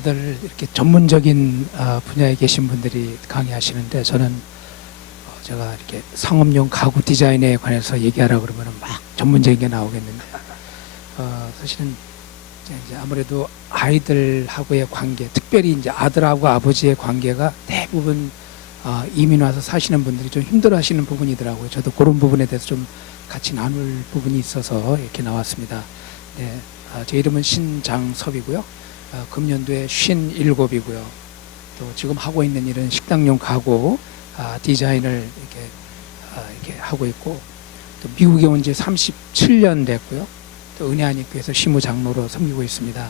다들 이렇게 전문적인 분야에 계신 분들이 강의하시는데 저는 제가 이렇게 상업용 가구 디자인에 관해서 얘기하라 그러면 막 전문적인 게 나오겠는데 사실은 이제 아무래도 아이들하고의 관계, 특별히 이제 아들하고 아버지의 관계가 대부분 이민 와서 사시는 분들이 좀 힘들어하시는 부분이더라고요. 저도 그런 부분에 대해서 좀 같이 나눌 부분이 있어서 이렇게 나왔습니다. 네, 제 이름은 신장섭이고요. 금년도에 57이고요. 또 지금 하고 있는 일은 식당용 가구 디자인을 이렇게 하고 있고, 또 미국에 온 지 37년 됐고요. 또 은혜안익교에서 시무장로로 섬기고 있습니다.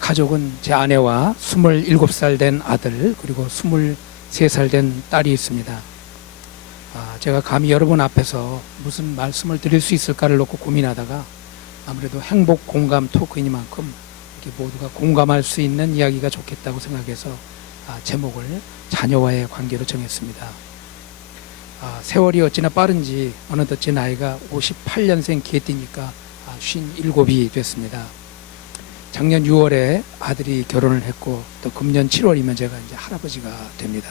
가족은 제 아내와 27살 된 아들, 그리고 23살 된 딸이 있습니다. 제가 감히 여러분 앞에서 무슨 말씀을 드릴 수 있을까를 놓고 고민하다가 아무래도 행복 공감 토크이니만큼 이렇게 모두가 공감할 수 있는 이야기가 좋겠다고 생각해서 제목을 자녀와의 관계로 정했습니다. 세월이 어찌나 빠른지 어느덧 제 나이가 58년생 개띠니까 57이 됐습니다. 작년 6월에 아들이 결혼을 했고 또 금년 7월이면 제가 이제 할아버지가 됩니다.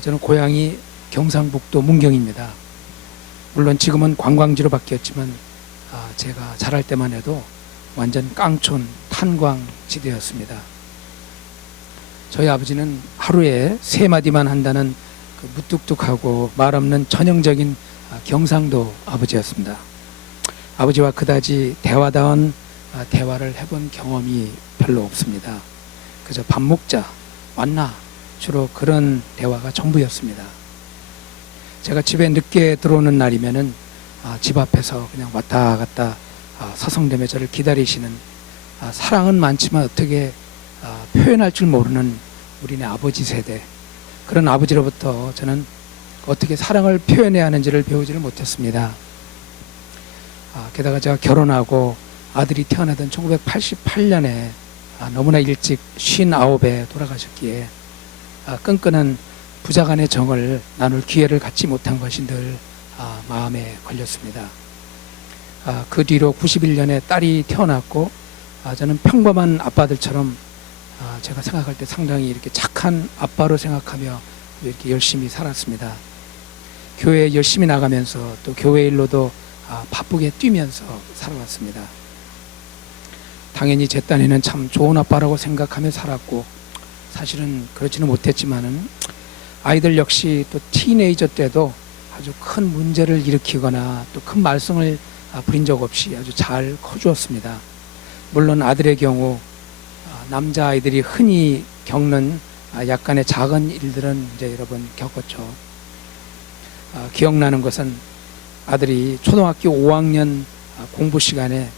저는 고향이 경상북도 문경입니다. 물론 지금은 관광지로 바뀌었지만 제가 자랄 때만 해도 완전 깡촌 탄광지대였습니다. 저희 아버지는 하루에 3마디만 한다는 그 무뚝뚝하고 말없는 전형적인 경상도 아버지였습니다. 아버지와 그다지 대화다운 대화를 해본 경험이 별로 없습니다. 그저 밥 먹자, 왔나, 주로 그런 대화가 전부였습니다. 제가 집에 늦게 들어오는 날이면은 집 앞에서 그냥 왔다 갔다 서성대며 저를 기다리시는, 사랑은 많지만 어떻게 표현할 줄 모르는 우리네 아버지 세대, 그런 아버지로부터 저는 어떻게 사랑을 표현해야 하는지를 배우지를 못했습니다. 게다가 제가 결혼하고 아들이 태어나던 1988년에 너무나 일찍 59에 돌아가셨기에 끈끈한 부자간의 정을 나눌 기회를 갖지 못한 것이 늘 마음에 걸렸습니다. 그 뒤로 91년에 딸이 태어났고 저는 평범한 아빠들처럼 제가 생각할 때 상당히 이렇게 착한 아빠로 생각하며 이렇게 열심히 살았습니다. 교회에 열심히 나가면서 또 교회 일로도 바쁘게 뛰면서 살아왔습니다. 당연히 제 딴에는 참 좋은 아빠라고 생각하며 살았고, 사실은 그렇지는 못했지만은 아이들 역시 또 티네이저 때도 아주 큰 문제를 일으키거나 또 큰 말썽을 부린 적 없이 아주 잘 커주었습니다. 물론 아들의 경우 남자아이들이 흔히 겪는 약간의 작은 일들은 이제 여러 번 겪었죠. 기억나는 것은 아들이 초등학교 5학년 공부 시간에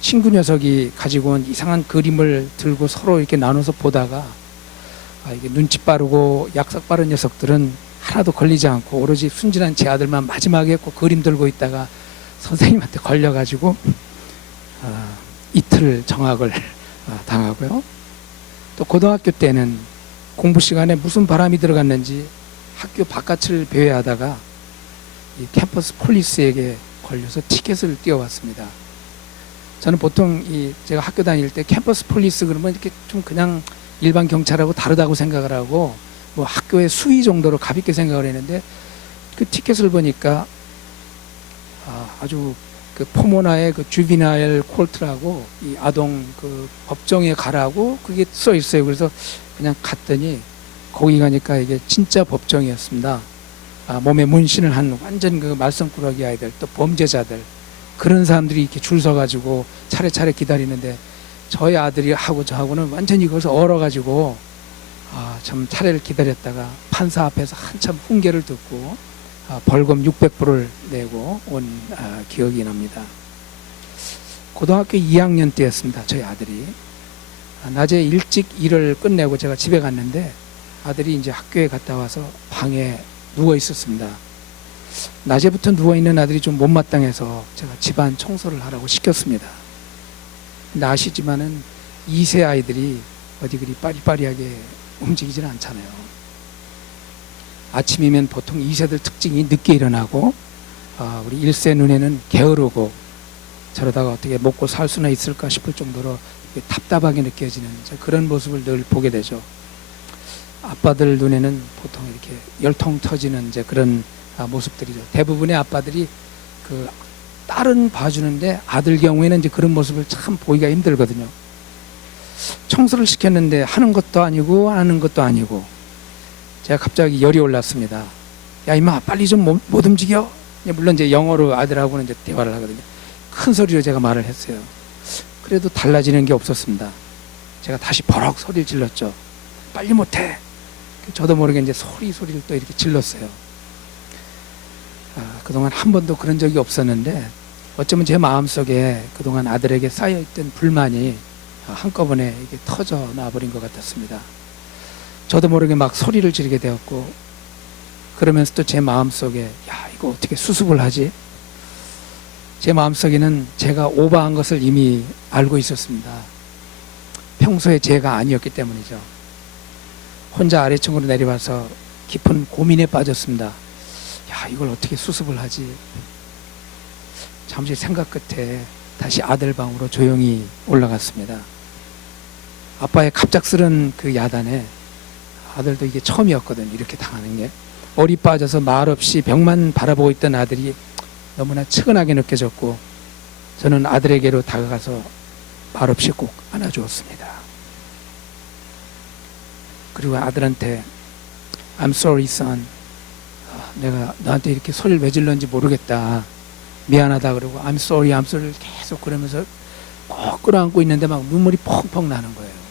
친구 녀석이 가지고 온 이상한 그림을 들고 서로 이렇게 나눠서 보다가 이게 눈치 빠르고 약삭 빠른 녀석들은 하나도 걸리지 않고 오로지 순진한 제 아들만 마지막에 꼭 그림 들고 있다가 선생님한테 걸려가지고 이틀 정학을 당하고요. 또 고등학교 때는 공부 시간에 무슨 바람이 들어갔는지 학교 바깥을 배회하다가 이 캠퍼스 폴리스에게 걸려서 티켓을 띄워왔습니다. 저는 보통 제가 학교 다닐 때 캠퍼스 폴리스 그러면 이렇게 좀 그냥 일반 경찰하고 다르다고 생각을 하고 뭐 학교의 수위 정도로 가볍게 생각을 했는데, 그 티켓을 보니까 아주 그 포모나의 그 주비나일 콜트라고 이 아동 그 법정에 가라고 그게 써 있어요. 그래서 그냥 갔더니 거기 가니까 이게 진짜 법정이었습니다. 몸에 문신을 한 완전 그 말썽꾸러기 아이들, 또 범죄자들, 그런 사람들이 이렇게 줄 서가지고 차례차례 기다리는데 저희 아들이 하고 저하고는 완전히 거기서 얼어가지고 참 차례를 기다렸다가 판사 앞에서 한참 훈계를 듣고 벌금 600불을 내고 온 기억이 납니다. 고등학교 2학년 때였습니다. 저희 아들이 낮에 일찍 일을 끝내고 제가 집에 갔는데 아들이 이제 학교에 갔다 와서 방에 누워 있었습니다. 낮에부터 누워 있는 아들이 좀 못마땅해서 제가 집안 청소를 하라고 시켰습니다. 근데 아시지만은 2세 아이들이 어디 그리 빠리빠리하게 움직이지는 않잖아요. 아침이면 보통 2세들 특징이 늦게 일어나고 우리 1세 눈에는 게으르고, 저러다가 어떻게 먹고 살 수나 있을까 싶을 정도로 답답하게 느껴지는 그런 모습을 늘 보게 되죠. 아빠들 눈에는 보통 이렇게 열통 터지는 그런 모습들이죠. 대부분의 아빠들이 그 딸은 봐주는데 아들 경우에는 그런 모습을 참 보기가 힘들거든요. 청소를 시켰는데 하는 것도 아니고 안 하는 것도 아니고, 제가 갑자기 열이 올랐습니다. 야 임마 빨리 좀 못 움직여. 물론 영어로 아들하고는 대화를 하거든요. 큰 소리로 제가 말을 했어요. 그래도 달라지는 게 없었습니다. 제가 다시 버럭 소리를 질렀죠. 빨리 못해. 저도 모르게 소리를 또 이렇게 질렀어요. 그동안 한 번도 그런 적이 없었는데, 어쩌면 제 마음속에 그동안 아들에게 쌓여있던 불만이 한꺼번에 이게 터져 나버린 것 같았습니다. 저도 모르게 막 소리를 지르게 되었고, 그러면서 또 제 마음속에 야 이거 어떻게 수습을 하지? 제 마음속에는 제가 오버한 것을 이미 알고 있었습니다. 평소에 제가 아니었기 때문이죠. 혼자 아래층으로 내려와서 깊은 고민에 빠졌습니다. 야 이걸 어떻게 수습을 하지? 잠시 생각 끝에 다시 아들 방으로 조용히 올라갔습니다. 아빠의 갑작스런 그 야단에 아들도 이게 처음이었거든, 이렇게 당하는 게. 얼이 빠져서 말없이 벽만 바라보고 있던 아들이 너무나 측은하게 느껴졌고, 저는 아들에게로 다가가서 말없이 꼭 안아주었습니다. 그리고 아들한테 I'm sorry son, 내가 너한테 이렇게 소리를 왜 질렀는지 모르겠다, 미안하다 그러고 I'm sorry 계속 그러면서 꼭 끌어안고 있는데 막 눈물이 펑펑 나는 거예요.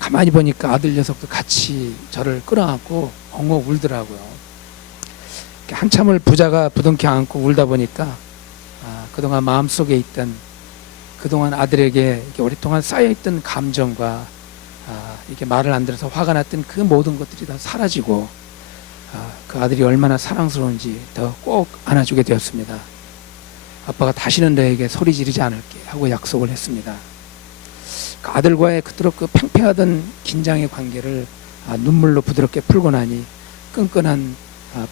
가만히 보니까 아들 녀석도 같이 저를 끌어안고 엉엉 울더라고요. 한참을 부자가 부둥켜 안고 울다 보니까 그동안 마음속에 있던, 그동안 아들에게 이렇게 오랫동안 쌓여있던 감정과 이렇게 말을 안 들어서 화가 났던 그 모든 것들이 다 사라지고, 그 아들이 얼마나 사랑스러운지 더 꼭 안아주게 되었습니다. 아빠가 다시는 너에게 소리 지르지 않을게 하고 약속을 했습니다. 그 아들과의 그토록 그 팽팽하던 긴장의 관계를 눈물로 부드럽게 풀고 나니 끈끈한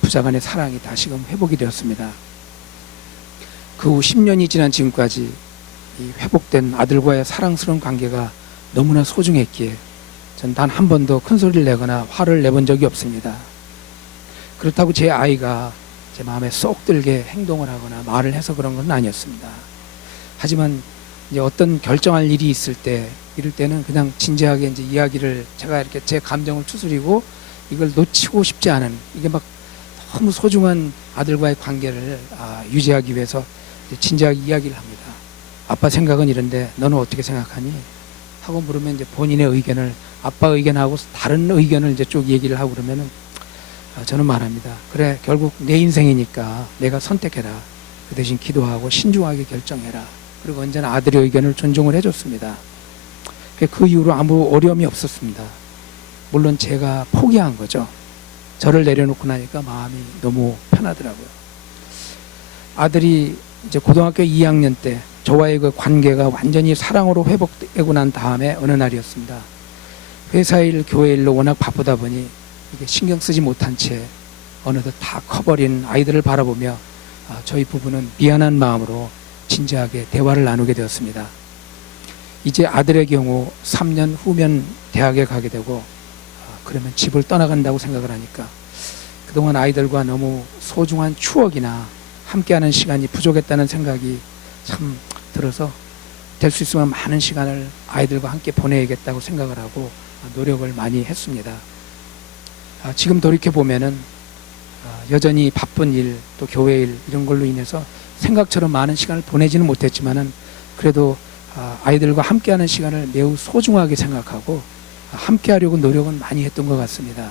부자간의 사랑이 다시금 회복이 되었습니다. 그 후 10년이 지난 지금까지 이 회복된 아들과의 사랑스러운 관계가 너무나 소중했기에 전 단 한 번도 큰 소리를 내거나 화를 내본 적이 없습니다. 그렇다고 제 아이가 제 마음에 쏙 들게 행동을 하거나 말을 해서 그런 건 아니었습니다. 하지만 이제 어떤 결정할 일이 있을 때, 이럴 때는 그냥 진지하게 이야기를, 제가 이렇게 제 감정을 추스리고 이걸 놓치고 싶지 않은, 이게 막 너무 소중한 아들과의 관계를 유지하기 위해서 진지하게 이야기를 합니다. 아빠 생각은 이런데 너는 어떻게 생각하니? 하고 물으면 본인의 의견을, 아빠 의견하고 다른 의견을 쭉 얘기를 하고 그러면은 저는 말합니다. 그래, 결국 내 인생이니까 내가 선택해라. 그 대신 기도하고 신중하게 결정해라. 그리고 언제나 아들의 의견을 존중을 해줬습니다. 그 이후로 아무 어려움이 없었습니다. 물론 제가 포기한 거죠. 저를 내려놓고 나니까 마음이 너무 편하더라고요. 아들이 이제 고등학교 2학년 때 저와의 그 관계가 완전히 사랑으로 회복되고 난 다음에 어느 날이었습니다. 회사 일, 교회 일로 워낙 바쁘다 보니 이게 신경 쓰지 못한 채 어느덧 다 커버린 아이들을 바라보며 저희 부부는 미안한 마음으로 진지하게 대화를 나누게 되었습니다. 이제 아들의 경우 3년 후면 대학에 가게 되고, 그러면 집을 떠나간다고 생각을 하니까 그동안 아이들과 너무 소중한 추억이나 함께하는 시간이 부족했다는 생각이 참 들어서, 될 수 있으면 많은 시간을 아이들과 함께 보내야겠다고 생각을 하고 노력을 많이 했습니다. 지금 돌이켜보면은 여전히 바쁜 일, 또 교회 일 이런 걸로 인해서 생각처럼 많은 시간을 보내지는 못했지만은 그래도 아이들과 함께하는 시간을 매우 소중하게 생각하고 함께하려고 노력은 많이 했던 것 같습니다.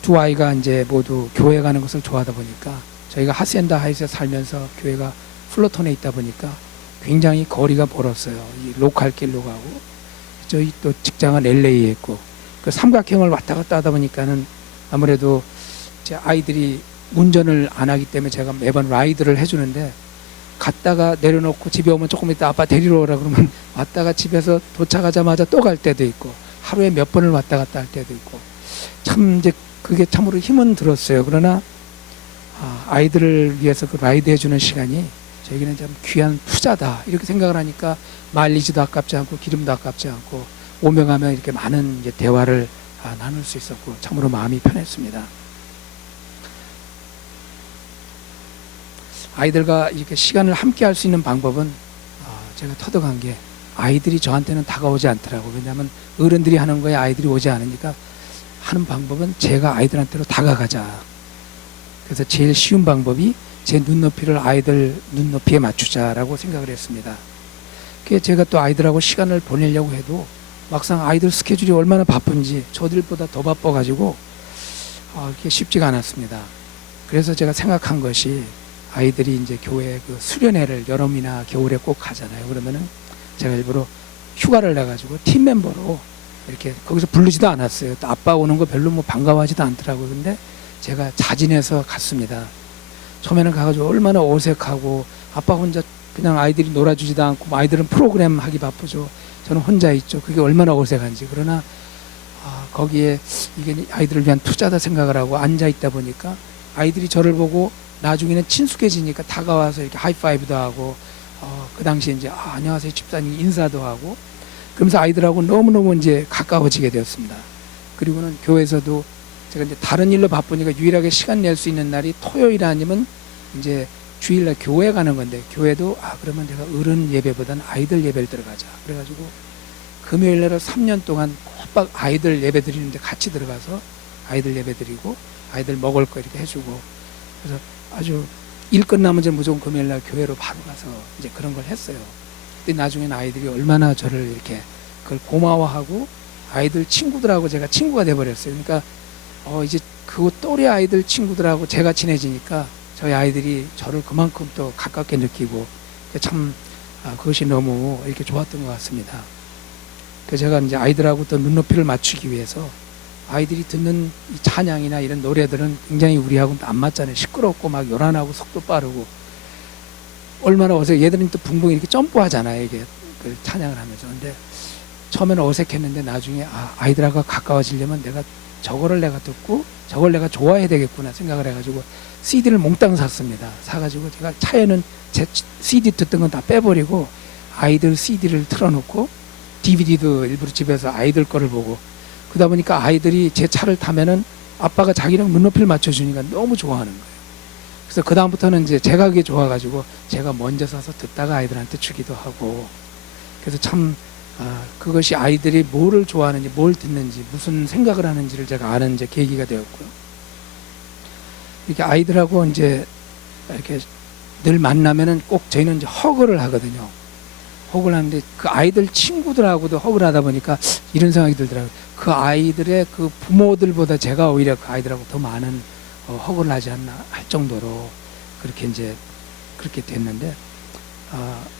두 아이가 이제 모두 교회 가는 것을 좋아하다 보니까, 저희가 하센다 하이트에 살면서 교회가 플로톤에 있다 보니까 굉장히 거리가 멀었어요. 이 로컬 길로 가고, 저희 또 직장은 LA에 있고, 그 삼각형을 왔다 갔다 하다 보니까는 아무래도 제 아이들이 운전을 안 하기 때문에 제가 매번 라이드를 해주는데, 갔다가 내려놓고 집에 오면 조금 이따 아빠 데리러 오라 그러면 왔다가 집에서 도착하자마자 또 갈 때도 있고, 하루에 몇 번을 왔다 갔다 할 때도 있고, 참 이제 그게 참으로 힘은 들었어요. 그러나 아이들을 위해서 그 라이드 해주는 시간이 저에게는 참 귀한 투자다 이렇게 생각을 하니까 마일리지도 아깝지 않고 기름도 아깝지 않고 오며 가며 이렇게 많은 이제 대화를 나눌 수 있었고 참으로 마음이 편했습니다. 아이들과 이렇게 시간을 함께 할 수 있는 방법은 제가 터득한 게 아이들이 저한테는 다가오지 않더라고요. 왜냐하면 어른들이 하는 거에 아이들이 오지 않으니까 하는 방법은 제가 아이들한테로 다가가자. 그래서 제일 쉬운 방법이 제 눈높이를 아이들 눈높이에 맞추자라고 생각을 했습니다. 그래서 제가 또 아이들하고 시간을 보내려고 해도 막상 아이들 스케줄이 얼마나 바쁜지 저들보다 더 바빠가지고 그게 쉽지가 않았습니다. 그래서 제가 생각한 것이 아이들이 이제 교회 그 수련회를 여름이나 겨울에 꼭 가잖아요. 그러면은 제가 일부러 휴가를 내가지고 팀 멤버로 이렇게 거기서 부르지도 않았어요. 또 아빠 오는 거 별로 뭐 반가워하지도 않더라고요. 근데 제가 자진해서 갔습니다. 처음에는 가가지고 얼마나 어색하고 아빠 혼자 그냥 아이들이 놀아주지도 않고 아이들은 프로그램 하기 바쁘죠. 저는 혼자 있죠. 그게 얼마나 어색한지. 그러나 거기에 이게 아이들을 위한 투자다 생각을 하고 앉아 있다 보니까 아이들이 저를 보고 나중에는 친숙해지니까 다가와서 이렇게 하이파이브도 하고 그 당시에 이제 안녕하세요 집사님 인사도 하고 그러면서 아이들하고 너무너무 이제 가까워지게 되었습니다. 그리고는 교회에서도 제가 이제 다른 일로 바쁘니까 유일하게 시간 낼 수 있는 날이 토요일 아니면 이제 주일날 교회 가는 건데 교회도 그러면 내가 어른 예배보다는 아이들 예배를 들어가자. 그래가지고 금요일 날을 3년 동안 꼬박 아이들 예배 드리는데 같이 들어가서 아이들 예배 드리고 아이들 먹을 거 이렇게 해주고 그래서 아주 일 끝나면 이제 무조건 금요일 날 교회로 바로 가서 이제 그런 걸 했어요. 근데 나중에는 아이들이 얼마나 저를 이렇게 그걸 고마워하고 아이들 친구들하고 제가 친구가 돼버렸어요. 그러니까 이제 그 또래 아이들 친구들하고 제가 친해지니까 저희 아이들이 저를 그만큼 또 가깝게 느끼고 참 그것이 너무 이렇게 좋았던 것 같습니다. 그래서 제가 이제 아이들하고 또 눈높이를 맞추기 위해서 아이들이 듣는 이 찬양이나 이런 노래들은 굉장히 우리하고는 안 맞잖아요. 시끄럽고 막 요란하고 속도 빠르고 얼마나 얘들은 또 붕붕 이렇게 점프하잖아요. 이게 그 찬양을 하면서. 근데 처음에는 어색했는데 나중에 아이들하고 가까워지려면 내가 저거를 내가 듣고 저걸 내가 좋아해야 되겠구나 생각을 해가지고 CD를 몽땅 샀습니다. 사가지고 제가 차에는 제 CD 듣던 건 다 빼버리고 아이들 CD를 틀어놓고 DVD도 일부러 집에서 아이들 거를 보고 그러다 보니까 아이들이 제 차를 타면은 아빠가 자기랑 눈높이를 맞춰주니까 너무 좋아하는 거예요. 그래서 그다음부터는 이제 제가 그게 좋아가지고 제가 먼저 사서 듣다가 아이들한테 주기도 하고 그래서 참 그것이 아이들이 뭐를 좋아하는지 뭘 듣는지 무슨 생각을 하는지를 제가 아는 이제 계기가 되었고요. 이렇게 아이들하고 이제 이렇게 늘 만나면은 꼭 저희는 이제 허그를 하거든요. 허그를 하는데 그 아이들 친구들하고도 허그를 하다 보니까 이런 생각이 들더라고요. 그 아이들의 그 부모들보다 제가 오히려 그 아이들하고 더 많은 허그를 하지 않나 할 정도로 그렇게 이제 그렇게 됐는데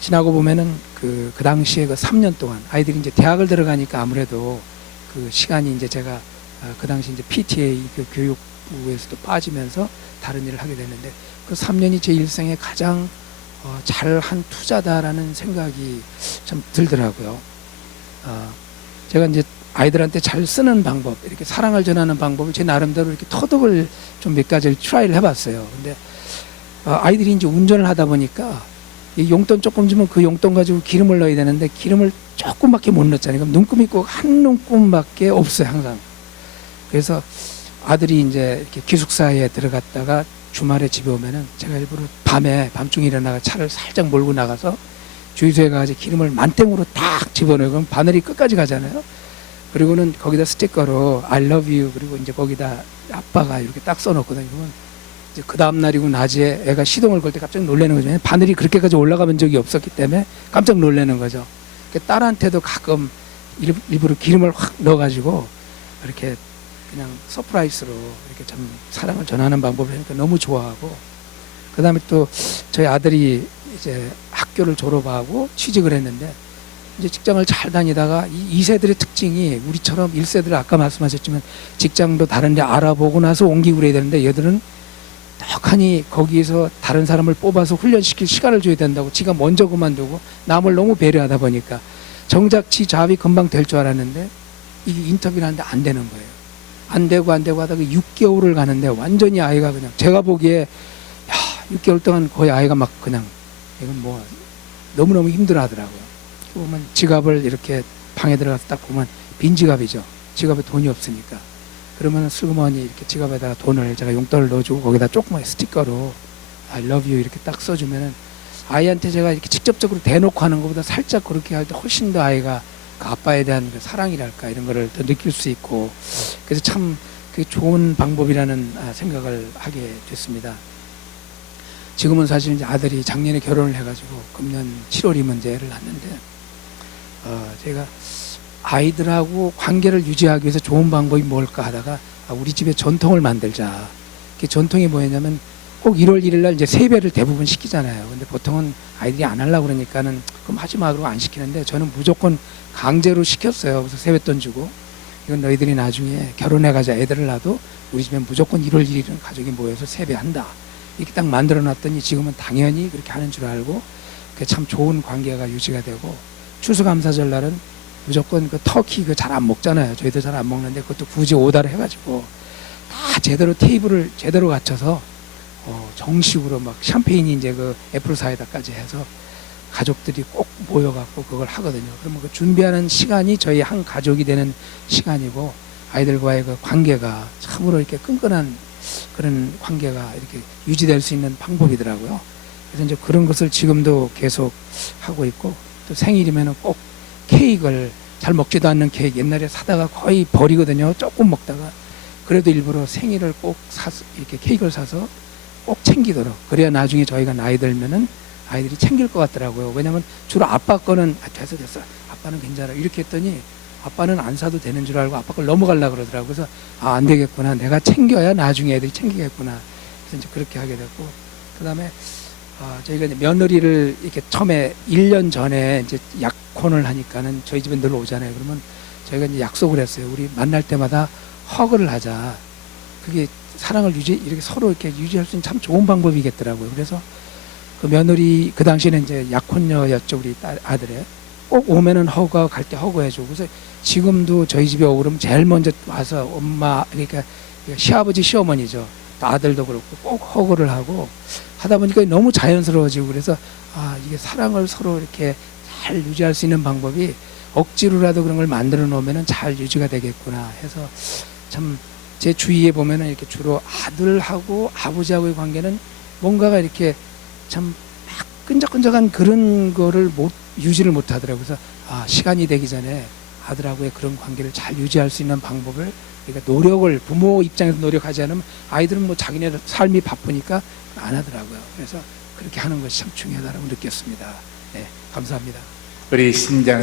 지나고 보면은 그 당시에 그 3년 동안 아이들이 이제 대학을 들어가니까 아무래도 그 시간이 이제 제가 그 당시 이제 PTA 그 교육부에서도 빠지면서 다른 일을 하게 됐는데 그 3년이 제 일생에 가장 잘한 투자다라는 생각이 좀 들더라고요. 제가 이제 아이들한테 잘 쓰는 방법, 이렇게 사랑을 전하는 방법을 제 나름대로 이렇게 터득을 좀 몇 가지를 트라이를 해봤어요. 근데 아이들이 이제 운전을 하다 보니까 이 용돈 조금 주면 그 용돈 가지고 기름을 넣어야 되는데 기름을 조금밖에 못 넣잖아요. 그럼 눈금이 꼭 한 눈금밖에 없어요, 항상. 그래서 아들이 이제 이렇게 기숙사에 들어갔다가 주말에 집에 오면은 제가 일부러 밤중에 일어나가 차를 살짝 몰고 나가서 주유소에 가서 기름을 만땡으로 딱 집어넣어요. 그럼 바늘이 끝까지 가잖아요. 그리고는 거기다 스티커로 I love you 그리고 이제 거기다 아빠가 이렇게 딱 써놓거든요. 그러면 이제 그 다음 날이고 낮에 애가 시동을 걸 때 깜짝 놀라는 거죠. 바늘이 그렇게까지 올라가본 적이 없었기 때문에 깜짝 놀라는 거죠. 딸한테도 가끔 일부러 기름을 확 넣어가지고 이렇게 그냥 서프라이즈로 이렇게 참 사랑을 전하는 방법을 하니까 너무 좋아하고 그 다음에 또 저희 아들이 이제 학교를 졸업하고 취직을 했는데 이제 직장을 잘 다니다가 이 2세들의 특징이 우리처럼 1세들은 아까 말씀하셨지만 직장도 다른 데 알아보고 나서 옮기고 그래야 되는데 얘들은 떡하니 거기에서 다른 사람을 뽑아서 훈련시킬 시간을 줘야 된다고 지가 먼저 그만두고 남을 너무 배려하다 보니까 정작 지 잡이 금방 될 줄 알았는데 이게 인터뷰를 하는데 안 되는 거예요. 안 되고 하다가 6개월을 가는데 완전히 아이가 그냥 제가 보기에 6개월 동안 거의 아이가 막 그냥 이건 뭐 너무너무 힘들어하더라고요. 보면 지갑을 이렇게 방에 들어가서 딱 보면 빈 지갑이죠. 지갑에 돈이 없으니까. 그러면 슬그머니 이렇게 지갑에다가 돈을 제가 용돈을 넣어주고 거기다 조그맣게 스티커로 I love you 이렇게 딱 써주면은 아이한테 제가 이렇게 직접적으로 대놓고 하는 것보다 살짝 그렇게 할 때 훨씬 더 아이가 그 아빠에 대한 그 사랑이랄까 이런 거를 더 느낄 수 있고 그래서 참 그게 좋은 방법이라는 생각을 하게 됐습니다. 지금은 사실 이제 아들이 작년에 결혼을 해가지고 금년 7월이면 이제 애를 낳는데 제가 아이들하고 관계를 유지하기 위해서 좋은 방법이 뭘까 하다가 우리 집에 전통을 만들자. 그 전통이 뭐였냐면 꼭 1월 1일 날 이제 세배를 대부분 시키잖아요. 근데 보통은 아이들이 안 하려고 그러니까는 그럼 하지 마 그러고 안 시키는데 저는 무조건 강제로 시켰어요. 그래서 세뱃돈 주고 이건 너희들이 나중에 결혼해가지고 애들을 낳아도 우리 집엔 무조건 1월 1일은 가족이 모여서 세배한다. 이렇게 딱 만들어 놨더니 지금은 당연히 그렇게 하는 줄 알고 그게 참 좋은 관계가 유지가 되고 추수감사절 날은 무조건 그 터키 그 잘 안 먹잖아요. 저희도 잘 안 먹는데 그것도 굳이 오다를 해가지고 다 제대로 테이블을 제대로 갖춰서 정식으로 막 샴페인이 이제 그 애플 사이다까지 해서 가족들이 꼭 모여갖고 그걸 하거든요. 그러면 그 준비하는 시간이 저희 한 가족이 되는 시간이고 아이들과의 그 관계가 참으로 이렇게 끈끈한 그런 관계가 이렇게 유지될 수 있는 방법이더라고요. 그래서 이제 그런 것을 지금도 계속 하고 있고 또 생일이면은 꼭 케이크를 잘 먹지도 않는 케이크 옛날에 사다가 거의 버리거든요. 조금 먹다가 그래도 일부러 생일을 꼭 사서 이렇게 케이크를 사서 꼭 챙기도록 그래야 나중에 저희가 나이 들면은 아이들이 챙길 것 같더라고요. 왜냐하면 주로 아빠 거는 됐어 아빠는 괜찮아 이렇게 했더니 아빠는 안 사도 되는 줄 알고 아빠 걸 넘어가려고 그러더라고요. 그래서 안 되겠구나 내가 챙겨야 나중에 애들이 챙기겠구나 그래서 이제 그렇게 하게 됐고 그 다음에 저희가 이제 며느리를 이렇게 처음에 1년 전에 이제 약혼을 하니까는 저희 집에 늘 오잖아요. 그러면 저희가 이제 약속을 했어요. 우리 만날 때마다 허그를 하자. 그게 사랑을 이렇게 서로 이렇게 유지할 수 있는 참 좋은 방법이겠더라고요. 그래서 그 며느리 그 당시에는 이제 약혼녀였죠. 우리 아들에 꼭 오면은 허그하고 갈 때 허그해주고 그래서 지금도 저희 집에 오고 그러면 제일 먼저 와서 엄마 그러니까 시아버지 시어머니죠. 아들도 그렇고 꼭 허그를 하고 하다 보니까 너무 자연스러워지고 그래서 이게 사랑을 서로 이렇게 잘 유지할 수 있는 방법이 억지로라도 그런 걸 만들어 놓으면은 잘 유지가 되겠구나 해서 참 제 주위에 보면은 이렇게 주로 아들하고 아버지하고의 관계는 뭔가가 이렇게 참 막 끈적끈적한 그런 거를 유지를 못 하더라고요. 그래서 시간이 되기 전에 아들하고의 그런 관계를 잘 유지할 수 있는 방법을 그러니까 노력을 부모 입장에서 노력하지 않으면 아이들은 뭐 자기네 삶이 바쁘니까 안 하더라고요. 그래서 그렇게 하는 것이 참 중요하다고 느꼈습니다. 네, 감사합니다. 우리 신장